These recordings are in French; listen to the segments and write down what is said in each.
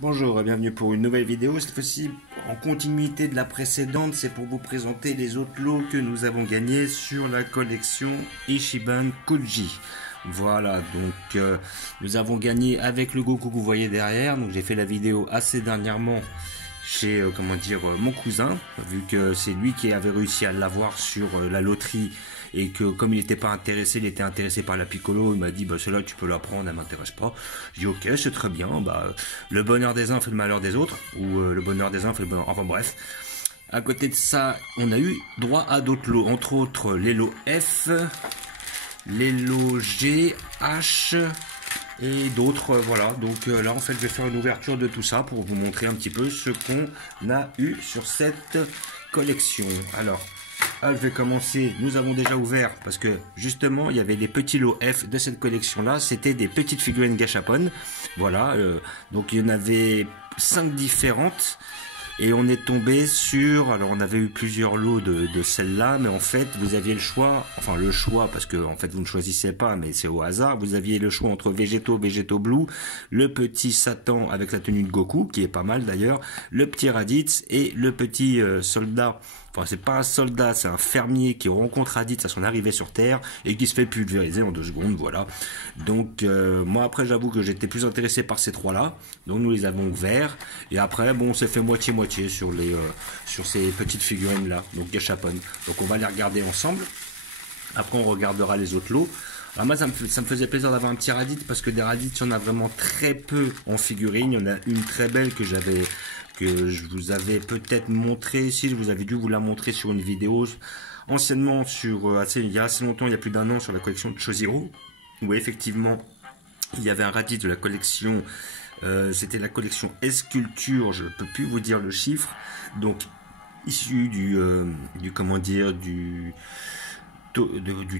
Bonjour et bienvenue pour une nouvelle vidéo, cette fois-ci en continuité de la précédente, c'est pour vous présenter les autres lots que nous avons gagnés sur la collection Ichiban Koji. Voilà, donc nous avons gagné avec le Goku que vous voyez derrière, donc j'ai fait la vidéo assez dernièrement chez mon cousin, vu que c'est lui qui avait réussi à l'avoir sur la loterie et que comme il n'était pas intéressé, il était intéressé par la Piccolo, il m'a dit bah celle-là tu peux la prendre, elle m'intéresse pas. J'ai dit ok, c'est très bien, bah le bonheur des uns fait le malheur des autres, ou le bonheur des uns fait le bonheur, enfin bref. À côté de ça, on a eu droit à d'autres lots, entre autres les lots F, les lots G, H et d'autres, voilà. Donc là en fait je vais faire une ouverture de tout ça pour vous montrer un petit peu ce qu'on a eu sur cette collection. Alors je vais commencer, nous avons déjà ouvert parce que justement il y avait des petits lots F de cette collection là, c'était des petites figurines gachapon, voilà, donc il y en avait 5 différentes. Et on est tombé sur, alors on avait eu plusieurs lots de celles-là, mais en fait vous aviez le choix, enfin le choix parce que en fait vous ne choisissez pas, mais c'est au hasard, vous aviez le choix entre Végéto Blue, le petit Satan avec la tenue de Goku, qui est pas mal d'ailleurs, le petit Raditz et le petit soldat, enfin c'est pas un soldat, c'est un fermier qui rencontre Raditz à son arrivée sur Terre et qui se fait pulvériser en 2 secondes, voilà. Donc moi après j'avoue que j'étais plus intéressé par ces trois-là, donc nous les avons ouverts, et après bon on s'est fait moitié-moitié sur ces petites figurines là, donc gachapon. Donc on va les regarder ensemble. Après on regardera les autres lots. Alors moi ça me faisait plaisir d'avoir un petit Raditz parce que des Raditz il y en a vraiment très peu en figurines. Il y en a une très belle que je vous avais peut-être montré ici, je vous avais dû vous la montrer sur une vidéo anciennement il y a assez longtemps, il y a plus d'1 an, sur la collection de Chojiro, où effectivement il y avait un Raditz de la collection. C'était la collection Esculture, je ne peux plus vous dire le chiffre, donc issu du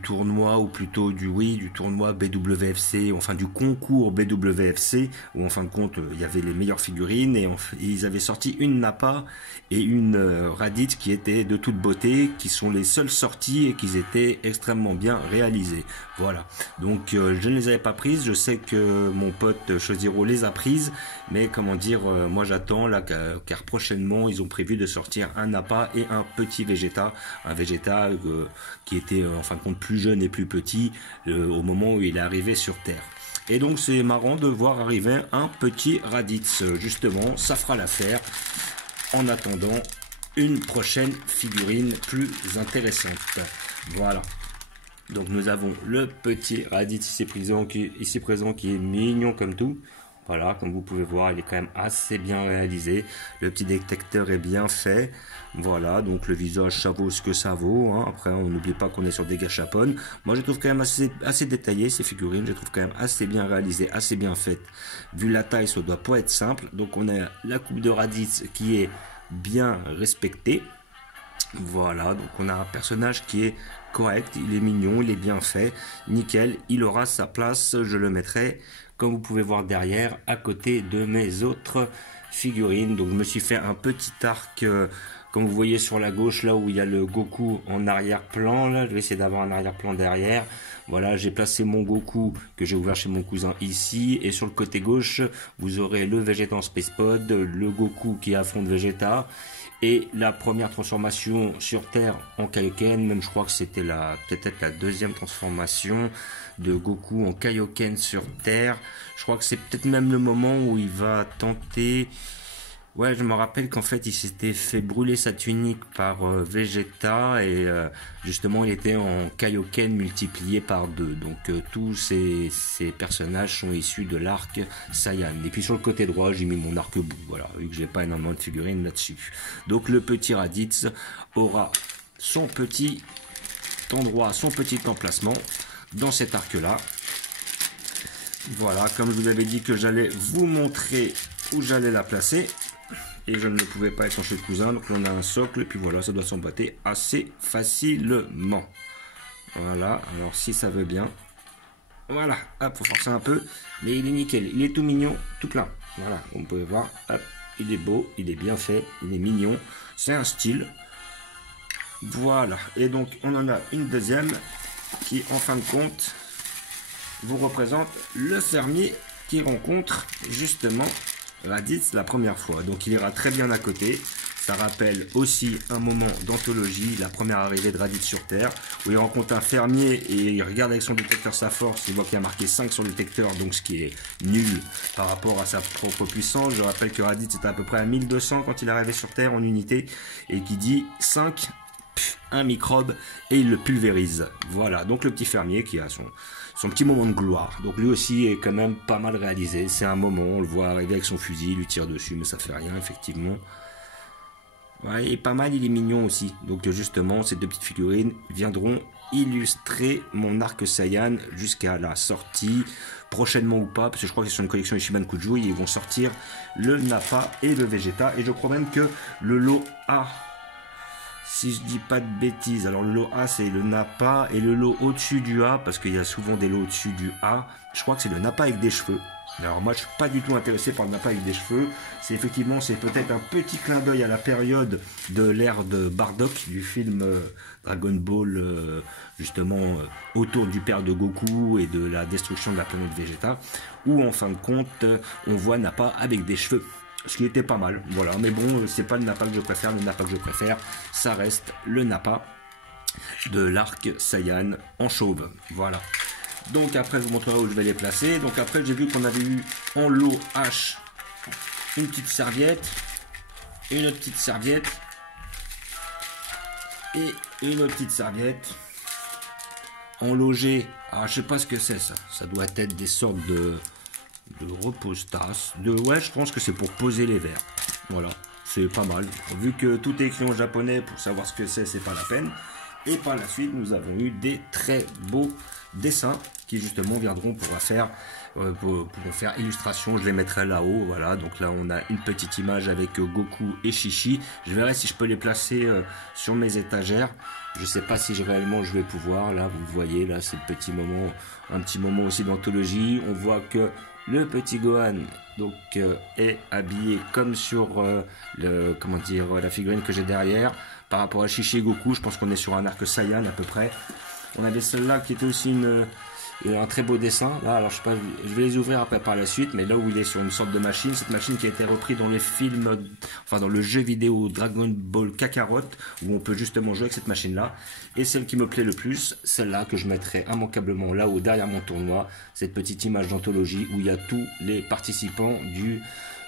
tournoi, ou plutôt du tournoi BWFC, enfin du concours BWFC, où en fin de compte il y avait les meilleures figurines, et ils avaient sorti une Nappa et une Raditz qui étaient de toute beauté, qui sont les seules sorties et qui étaient extrêmement bien réalisées. Voilà, donc je ne les avais pas prises, je sais que mon pote Chojiro les a prises, mais moi j'attends là, car prochainement ils ont prévu de sortir un Nappa et un petit Vegeta, qui était en fin de compte plus jeune et plus petit au moment où il est arrivé sur Terre. Et donc c'est marrant de voir arriver un petit Raditz, justement ça fera l'affaire en attendant une prochaine figurine plus intéressante. Voilà, donc nous avons le petit Raditz ici présent qui est mignon comme tout. Voilà, comme vous pouvez voir, il est quand même assez bien réalisé. Le petit détecteur est bien fait. Voilà, donc le visage, ça vaut ce que ça vaut, hein. Après, on n'oublie pas qu'on est sur des gachapon. Moi, je trouve quand même assez détaillé ces figurines. Je trouve quand même assez bien réalisées, assez bien faites. Vu la taille, ça doit pas être simple. Donc, on a la coupe de Raditz qui est bien respectée. Voilà, donc on a un personnage qui est correct, il est mignon, il est bien fait, nickel, il aura sa place, je le mettrai, comme vous pouvez voir derrière, à côté de mes autres figurines. Donc je me suis fait un petit arc, comme vous voyez sur la gauche, là où il y a le Goku en arrière-plan, là, je vais essayer d'avoir un arrière-plan derrière. Voilà, j'ai placé mon Goku que j'ai ouvert chez mon cousin ici, et sur le côté gauche, vous aurez le Vegeta en Space Pod, le Goku qui affronte Vegeta, et la première transformation sur Terre en Kaioken, même je crois que c'était peut-être la deuxième transformation de Goku en Kaioken sur Terre. Je crois que c'est peut-être même le moment où il va tenter... Ouais, je me rappelle qu'en fait il s'était fait brûler sa tunique par Vegeta, et justement il était en Kaioken multiplié par 2. Donc tous ces personnages sont issus de l'arc Saiyan. Et puis sur le côté droit j'ai mis mon arc-bout, voilà, vu que j'ai pas énormément de figurines là-dessus. Donc le petit Raditz aura son petit endroit, son petit emplacement dans cet arc-là. Voilà, comme je vous avais dit que j'allais vous montrer où j'allais la placer. Et je ne pouvais pas être chez le cousin, donc on a un socle, et puis voilà, ça doit s'emboîter assez facilement. Voilà, alors si ça veut bien. Voilà, hop, faut forcer un peu, mais il est nickel, il est tout mignon, tout plein. Voilà, on peut voir, hop, il est beau, il est bien fait, il est mignon, c'est un style. Voilà, et donc on en a une deuxième qui, en fin de compte, vous représente le fermier qui rencontre justement Raditz la première fois. Donc il ira très bien à côté. Ça rappelle aussi un moment d'anthologie, la première arrivée de Raditz sur Terre, où il rencontre un fermier et il regarde avec son détecteur sa force, il voit qu'il y a marqué 5 sur le détecteur, donc ce qui est nul par rapport à sa propre puissance. Je rappelle que Raditz était à peu près à 1200 quand il est arrivé sur Terre en unité, et qui dit 5, un microbe, et il le pulvérise. Voilà, donc le petit fermier qui a son petit moment de gloire. Donc lui aussi est quand même pas mal réalisé, c'est un moment, on le voit arriver avec son fusil, il lui tire dessus, mais ça fait rien, effectivement. Ouais, et pas mal, il est mignon aussi. Donc justement, ces deux petites figurines viendront illustrer mon arc Saiyan jusqu'à la sortie, prochainement ou pas, parce que je crois que c'est sur une collection Ishiban Kuju, ils vont sortir le Nappa et le Vegeta. Et je crois même que le lot A, si je dis pas de bêtises, alors le lot A c'est le Nappa, et le lot au-dessus du A, parce qu'il y a souvent des lots au-dessus du A, je crois que c'est le Nappa avec des cheveux. Alors moi je suis pas du tout intéressé par le Nappa avec des cheveux, c'est peut-être un petit clin d'œil à la période de l'ère de Bardock du film Dragon Ball, justement autour du père de Goku et de la destruction de la planète Vegeta, où en fin de compte on voit Nappa avec des cheveux, ce qui était pas mal, voilà. Mais bon, c'est pas le Nappa que je préfère, le Nappa que je préfère ça reste le Nappa de l'arc Saiyan en chauve, voilà. Donc après je vous montrerai où je vais les placer. Donc après j'ai vu qu'on avait eu en lot H une petite serviette, une autre petite serviette et une autre petite serviette. En lot G, alors je sais pas ce que c'est ça. Ça doit être des sortes de repose-tasses. Ouais, je pense que c'est pour poser les verres. Voilà, c'est pas mal. Vu que tout est écrit en japonais, pour savoir ce que c'est pas la peine. Et par la suite, nous avons eu des très beaux dessins qui justement viendront pour faire illustration. Je les mettrai là-haut. Voilà, donc là on a une petite image avec Goku et Chichi. Je verrai si je peux les placer sur mes étagères. Je sais pas si réellement je vais pouvoir. Là, vous le voyez, là c'est le petit moment, un petit moment aussi d'anthologie. On voit que le petit Gohan donc est habillé comme sur la figurine que j'ai derrière. Par rapport à Chichi et Goku, je pense qu'on est sur un arc Saiyan à peu près. On avait celle-là qui était aussi un très beau dessin. Là, alors je sais pas, je vais les ouvrir après par la suite, mais là où il est sur une sorte de machine, cette machine qui a été reprise dans les films, enfin dans le jeu vidéo Dragon Ball Kakarot, où on peut justement jouer avec cette machine-là. Et celle qui me plaît le plus, celle-là que je mettrai immanquablement là-haut derrière mon tournoi, cette petite image d'anthologie où il y a tous les participants du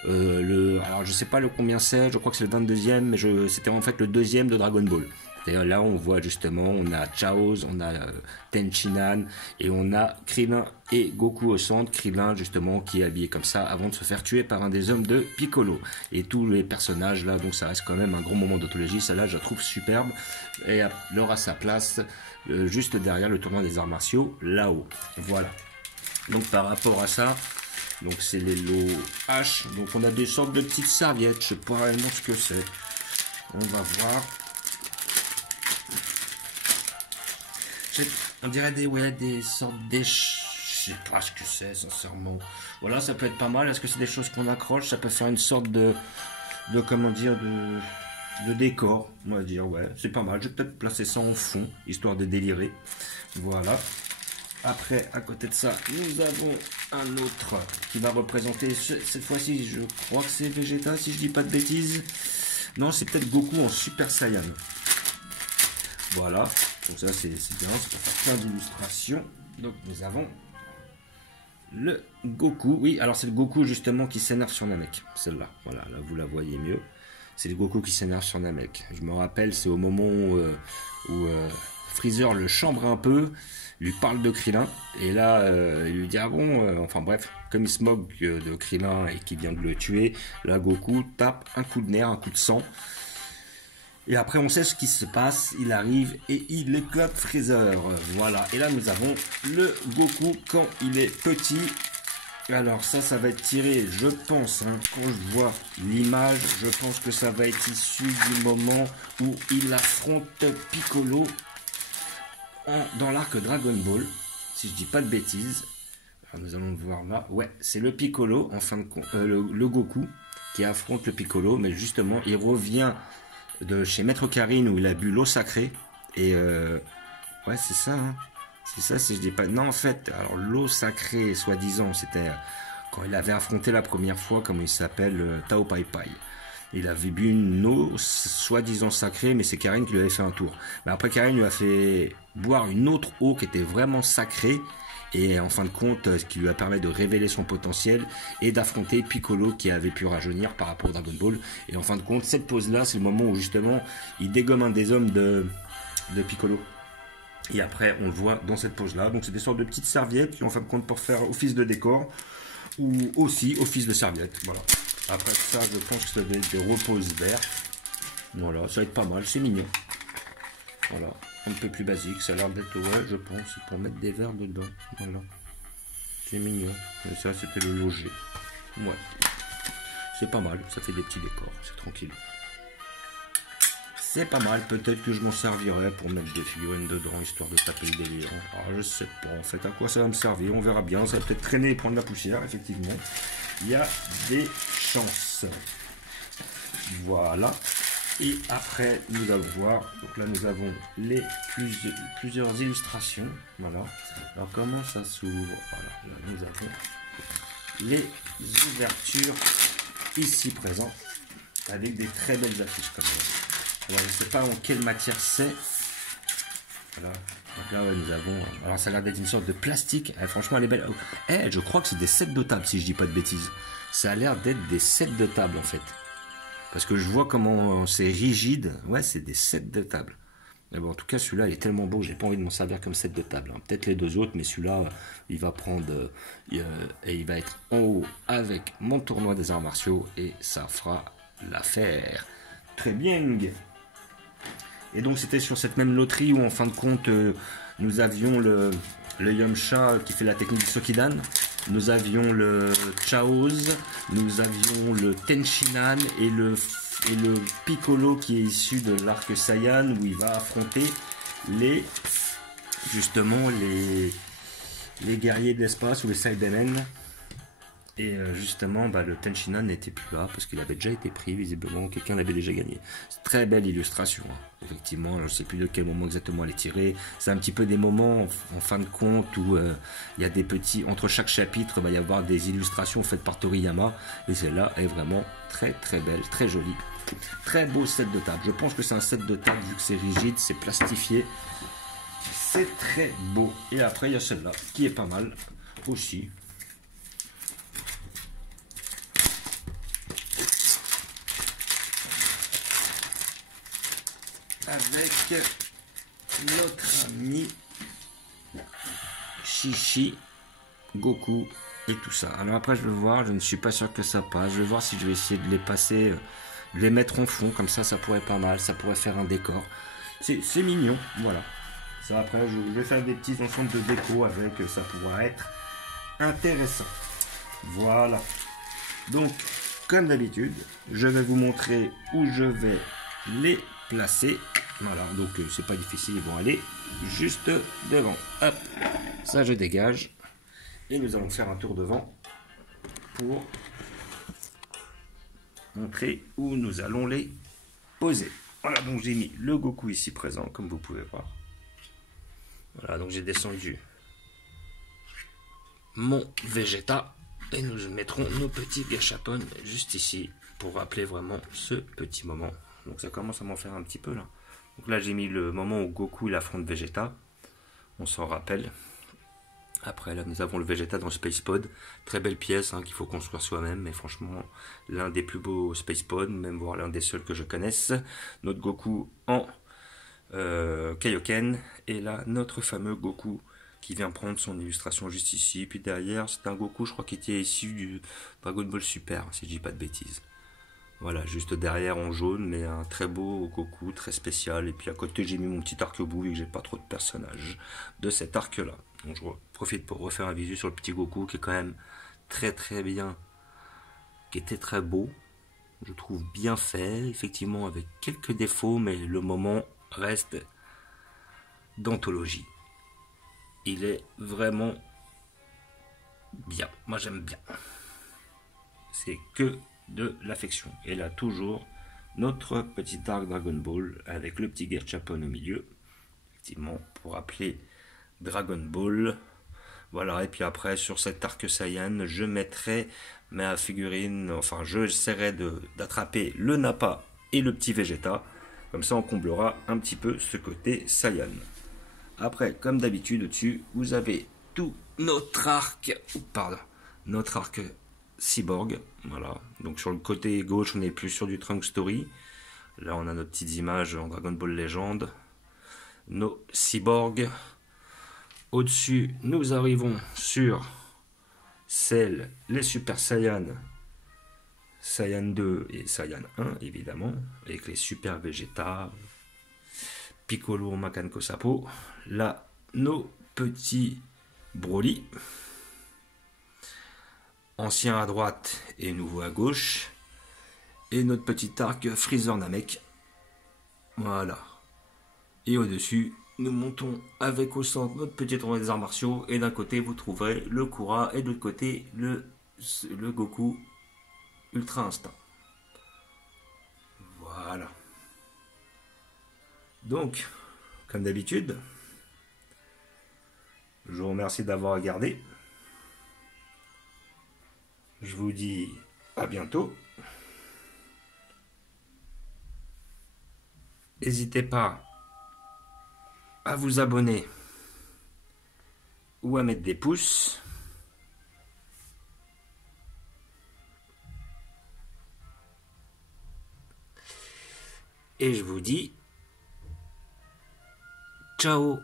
alors je sais pas le combien c'est, je crois que c'est le 22e, mais c'était en fait le 2e de Dragon Ball. D'ailleurs là on voit justement, on a Chaoz, on a Tenchinan et on a Krillin et Goku au centre. Krillin justement qui est habillé comme ça avant de se faire tuer par un des hommes de Piccolo. Et tous les personnages là, donc ça reste quand même un gros moment d'autologie. Celle-là je la trouve superbe et elle aura sa place juste derrière le tournoi des arts martiaux là-haut. Voilà. Donc par rapport à ça, donc c'est les lots H. Donc on a des sortes de petites serviettes. Je sais pas réellement ce que c'est. On va voir. On dirait des sortes je sais pas ce que c'est sincèrement. Voilà, ça peut être pas mal. Est-ce que c'est des choses qu'on accroche? Ça peut faire une sorte de décor, on va dire. Ouais, c'est pas mal. Je vais peut-être placer ça en fond, histoire de délirer. Voilà. Après, à côté de ça, nous avons un autre qui va représenter, cette fois-ci, je crois que c'est Vegeta, si je dis pas de bêtises. Non, c'est peut-être Goku en Super Saiyan. Voilà, donc ça c'est bien, ça peut faire plein d'illustrations. Donc nous avons le Goku. Oui, alors c'est le Goku justement qui s'énerve sur Namek, celle-là. Voilà, là vous la voyez mieux. C'est le Goku qui s'énerve sur Namek. Je me rappelle, c'est au moment où Freezer le chambre un peu, lui parle de Krillin, et là il lui dit ah bon, enfin bref, comme il se moque de Krillin et qu'il vient de le tuer, là Goku tape un coup de nerf, un coup de sang, et après on sait ce qui se passe, il arrive et il éclate Freezer, voilà. Et là nous avons le Goku quand il est petit. Alors ça va être tiré, je pense, hein, quand je vois l'image, je pense que ça va être issu du moment où il affronte Piccolo dans l'arc Dragon Ball, si je dis pas de bêtises. Alors nous allons le voir là, ouais, c'est le Piccolo, en fin de compte, le Goku qui affronte le Piccolo, mais justement il revient de chez Maître Karin où il a bu l'eau sacrée, et ouais c'est ça, hein. C'est ça, si je dis pas... Non, en fait, alors l'eau sacrée, soi-disant, c'était quand il avait affronté la première fois, comme il s'appelle, Tao Pai Pai. Il avait bu une eau soi-disant sacrée, mais c'est Karin qui lui avait fait un tour. Mais après, Karin lui a fait boire une autre eau qui était vraiment sacrée, et en fin de compte, ce qui lui a permis de révéler son potentiel et d'affronter Piccolo qui avait pu rajeunir par rapport au Dragon Ball. Et en fin de compte, cette pose-là, c'est le moment où justement, il dégomme un des hommes de Piccolo. Et après, on le voit dans cette pose-là. Donc, c'est des sortes de petites serviettes qui, en fin de compte, pour faire office de décor ou aussi office de serviette. Voilà. Après ça, je pense que ça va être des reposes verts. Voilà, ça va être pas mal, c'est mignon. Voilà, un peu plus basique. Ça a l'air d'être, ouais, je pense, pour mettre des verres dedans. Voilà, c'est mignon. Et ça, c'était le loger. Ouais, c'est pas mal. Ça fait des petits décors, c'est tranquille. C'est pas mal, peut-être que je m'en servirai pour mettre des figurines dedans, histoire de taper le délire. Alors, je sais pas en fait à quoi ça va me servir, on verra bien. Ça va peut-être traîner et prendre la poussière, effectivement. Il y a des chances. Voilà. Et après, nous allons voir. Donc là, nous avons les plusieurs illustrations. Voilà. Alors, comment ça s'ouvre? Voilà. Là, nous avons les ouvertures ici présentes, avec des très belles affiches comme ça. Alors, je ne sais pas en quelle matière c'est. Voilà. Donc là, ouais, nous avons... Alors, ça a l'air d'être une sorte de plastique. Franchement, elle est belle. Je crois que c'est des sets de table, si je dis pas de bêtises. Ça a l'air d'être des sets de table, en fait. Parce que je vois comment c'est rigide. Ouais, c'est des sets de table. Mais bon, en tout cas, celui-là, il est tellement beau, j'ai pas envie de m'en servir comme set de table. Hein. Peut-être les deux autres, mais celui-là, il va prendre... et il va être en haut avec mon tournoi des arts martiaux. Et ça fera l'affaire. Très bien. Et donc c'était sur cette même loterie où en fin de compte nous avions le Yamcha qui fait la technique du Sokidan, nous avions le Chaoz, nous avions le Tenshinhan et le Piccolo qui est issu de l'arc Saiyan où il va affronter justement les guerriers de l'espace ou les Saibamen. Et justement, le Tenshinhan n'était plus là parce qu'il avait déjà été pris, visiblement, quelqu'un l'avait déjà gagné. C'est très belle illustration, hein. Effectivement, je ne sais plus de quel moment exactement elle est tirée. C'est un petit peu des moments, en fin de compte, où il y a des petits... Entre chaque chapitre, il va y avoir des illustrations faites par Toriyama. Et celle-là est vraiment très très belle, très jolie. Très beau set de table. Je pense que c'est un set de table, vu que c'est rigide, c'est plastifié. C'est très beau. Et après, il y a celle-là, qui est pas mal aussi. Avec notre ami Chichi, Goku et tout ça. Alors après je vais voir, je ne suis pas sûr que ça passe. Je vais voir si je vais essayer de les passer, de les mettre en fond, comme ça pourrait être pas mal, ça pourrait faire un décor. C'est mignon, voilà. Ça après je vais faire des petits ensembles de déco avec, ça pourra être intéressant. Voilà. Donc comme d'habitude, je vais vous montrer où je vais les placer. Voilà, donc c'est pas difficile, ils vont aller juste devant. Hop, ça je dégage. Et nous allons faire un tour devant pour montrer où nous allons les poser. Voilà, donc j'ai mis le Goku ici présent, comme vous pouvez voir. Voilà, donc j'ai descendu mon Vegeta. Et nous mettrons nos petits gâchapons juste ici pour rappeler vraiment ce petit moment. Donc ça commence à m'en faire un petit peu là. Donc là j'ai mis le moment où Goku il affronte Vegeta. On s'en rappelle. Après là nous avons le Vegeta dans Space Pod. Très belle pièce hein, qu'il faut construire soi-même. Mais franchement l'un des plus beaux Space Pod. Même voire l'un des seuls que je connaisse. Notre Goku en Kaioken. Et là notre fameux Goku qui vient prendre son illustration juste ici. Puis derrière c'est un Goku je crois qui était issu du Dragon Ball Super. Si je dis pas de bêtises. Voilà, juste derrière en jaune, mais un très beau Goku, très spécial. Et puis à côté, j'ai mis mon petit arc-bout, et que j'ai pas trop de personnages de cet arc-là. Donc je profite pour refaire un visu sur le petit Goku, qui est quand même très très bien, qui était très beau. Je trouve bien fait, effectivement avec quelques défauts, mais le moment reste d'anthologie. Il est vraiment bien, moi j'aime bien. C'est que de l'affection. Et là toujours notre petit arc Dragon Ball avec le petit Gachapon au milieu, effectivement pour rappeler Dragon Ball. Voilà, et puis après, sur cet arc Saiyan, je mettrai ma figurine, enfin, je essaierai d'attraper le Nappa et le petit Vegeta. Comme ça, on comblera un petit peu ce côté Saiyan. Après, comme d'habitude, au-dessus, vous avez tout notre arc, pardon, notre arc cyborg. Voilà, donc sur le côté gauche, on est plus sur du Trunk Story. Là, on a nos petites images en Dragon Ball Legend. Nos cyborgs. Au-dessus, nous arrivons sur les Super Saiyan, Saiyan 2 et Saiyan 1, évidemment, avec les Super Vegeta, Piccolo, Makanko Sapo. Là, nos petits Broly. Ancien à droite et nouveau à gauche. Et notre petit arc Freezer Namek. Voilà. Et au-dessus, nous montons avec au centre notre petit tournoi des arts martiaux. Et d'un côté, vous trouverez le Kura. Et de l'autre côté, le Goku Ultra Instinct. Voilà. Donc, comme d'habitude, je vous remercie d'avoir regardé. Je vous dis à bientôt. N'hésitez pas à vous abonner ou à mettre des pouces. Et je vous dis ciao.